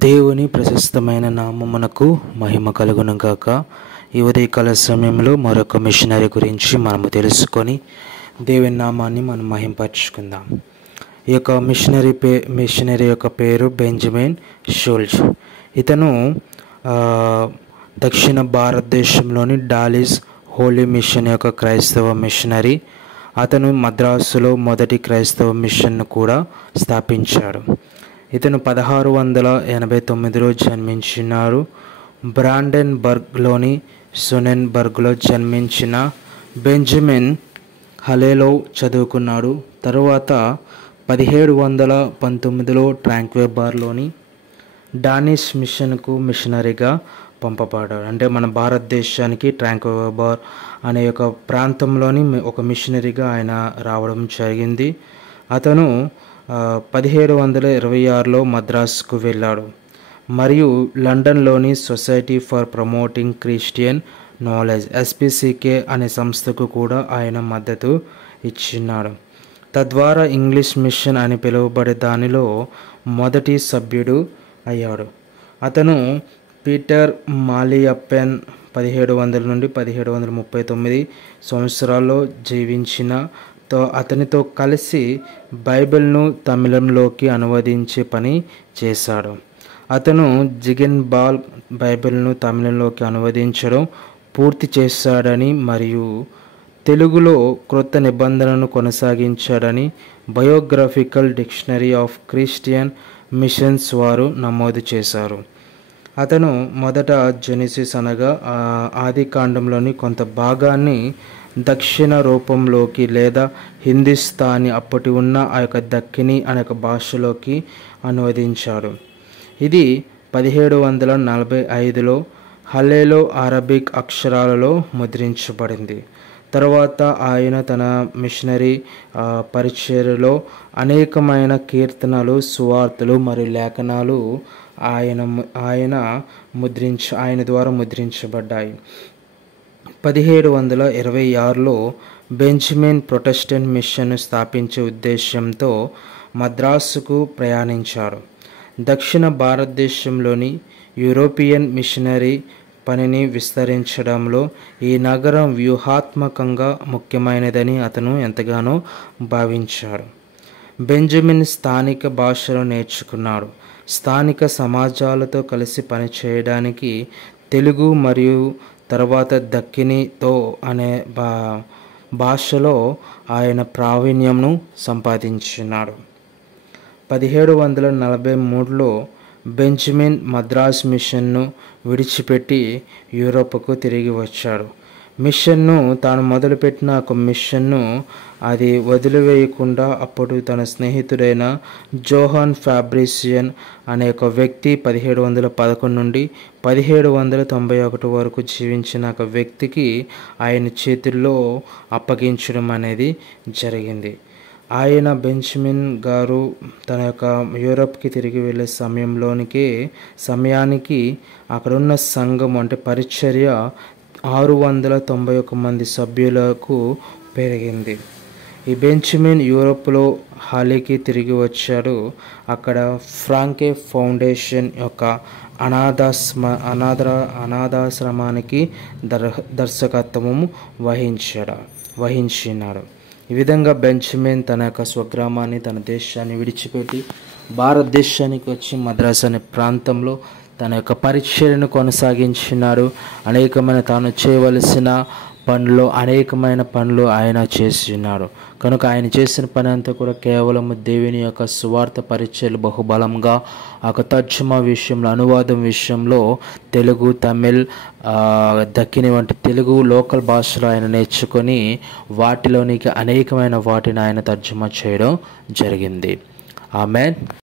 దేవుని ప్రశస్తమైన నామమునకు మహిమ కలుగును గాక. ఈ ఉదయకాల సమయంలో మరొక మిషనరీ గురించి మనము తెలుసుకొని దేవుని నామాన్ని మనం మహింపరచుకుందాం. ఈ యొక్క మిషనరీ యొక్క పేరు బెంజమిన్ షుల్జ్. ఇతను దక్షిణ భారతదేశంలోని డాలిస్ హోలీ మిషన్ యొక్క క్రైస్తవ మిషనరీ. అతను మద్రాసులో మొదటి క్రైస్తవ మిషన్ను కూడా స్థాపించాడు. ఇతను 1689లో జన్మించినారు. బ్రాండెన్బర్గ్లోని సునెన్బర్గ్లో జన్మించిన బెంజమిన్ హలేలో చదువుకున్నాడు. తరువాత 1719లో ట్రాంక్వేబార్లోని డానిష్ మిషన్కు మిషనరీగా పంపబడ్డాడు. అంటే మన భారతదేశానికి ట్రాంక్వేబార్ అనే ఒక ప్రాంతంలోని ఒక మిషనరీగా ఆయన రావడం జరిగింది. అతను 1726లో మద్రాసుకు వెళ్ళాడు మరియు లండన్లోని society for promoting Christian knowledge SPCK అనే సంస్థకు కూడా ఆయన మద్దతు ఇచ్చినాడు. తద్వారా ఇంగ్లీష్ మిషన్ అని పిలువబడే దానిలో మొదటి సభ్యుడు అయ్యాడు. అతను పీటర్ మాలియప్పెన్ 1700 నుండి 1739 సంవత్సరాల్లో జీవించిన అతనితో కలిసి బైబిల్ను తమిళంలోకి అనువదించే పని చేశాడు. అతను జిగెన్బాల్ బైబిల్ను తమిళంలోకి అనువదించడం పూర్తి చేశాడని మరియు తెలుగులో క్రొత్త నిబంధనను కొనసాగించాడని biographical dictionary of Christian missions వారు నమోదు చేశారు. అతను మొదట జెనిసిస్ అనగా ఆది కాండంలోని కొంత భాగాన్ని దక్షిణ రూపంలోకి లేదా హిందుస్థానీ అప్పటి ఉన్న ఆ యొక్క దక్కిని అనే ఒక భాషలోకి అనువదించాడు. ఇది 1745లో హలేలో అరబిక్ అక్షరాలలో ముద్రించబడింది. తర్వాత ఆయన తన మిషనరీ పరిచర్యలో అనేకమైన కీర్తనలు, సువార్తలు మరియు లేఖనాలు ఆయన ద్వారా ముద్రించబడ్డాయి. 1726లో బెంజమిన్ ప్రొటెస్టెంట్ మిషన్ను స్థాపించే ఉద్దేశంతో మద్రాసుకు ప్రయాణించారు. దక్షిణ భారతదేశంలోని యూరోపియన్ మిషనరీ పనిని విస్తరించడంలో ఈ నగరం వ్యూహాత్మకంగా ముఖ్యమైనదని అతను ఎంతగానో భావించాడు. బెంజమిన్ స్థానిక భాషను నేర్చుకున్నాడు. స్థానిక సమాజాలతో కలిసి పనిచేయడానికి తెలుగు మరియు తర్వాత దక్కినితో అనే భాషలో ఆయన ప్రావీణ్యంను సంపాదించినాడు. 1743లో బెంజమిన్ మద్రాస్ మిషన్ను విడిచిపెట్టి యూరోప్కు తిరిగి వచ్చాడు. మిషన్ను తాను మొదలుపెట్టిన ఒక మిషన్ను అది వదిలివేయకుండా అప్పుడు తన స్నేహితుడైన జోహాన్ ఫాబ్రిసియన్ అనే ఒక వ్యక్తి 1711 నుండి 1791 వరకు జీవించిన ఒక వ్యక్తికి ఆయన చేతుల్లో అప్పగించడం అనేది జరిగింది. ఆయన బెంజమిన్ గారు తన యొక్క యూరోప్కి తిరిగి వెళ్ళే సమయానికి అక్కడున్న సంఘం అంటే పరిచర్య 691 మంది సభ్యులకు పెరిగింది. ఈ బెంజమిన్ యూరోప్లో హాలీకి తిరిగి వచ్చాడు. అక్కడ ఫ్రాంకే ఫౌండేషన్ యొక్క అనాథాశ్రమానికి దర్శకత్వం వహించినాడు. ఈ విధంగా బెంజమిన్ తన యొక్క స్వగ్రామాన్ని, తన దేశాన్ని విడిచిపెట్టి భారతదేశానికి వచ్చి మద్రాసు అనే ప్రాంతంలో తన యొక్క పరిచర్యను కొనసాగించినాడు. తాను చేయవలసిన అనేకమైన పనులు ఆయన చేసినాడు. కనుక ఆయన చేసిన పని అంతా కూడా కేవలం దేవుని యొక్క సువార్త పరిచర్యలు బహుబలంగా ఒక తర్జుమా విషయంలో, అనువాదం విషయంలో తెలుగు, తమిళ్, దక్కిని వంటి తెలుగు లోకల్ భాషలో ఆయన నేర్చుకొని వాటిలోనికి అనేకమైన వాటిని ఆయన తర్జుమా చేయడం జరిగింది. ఆమేన్.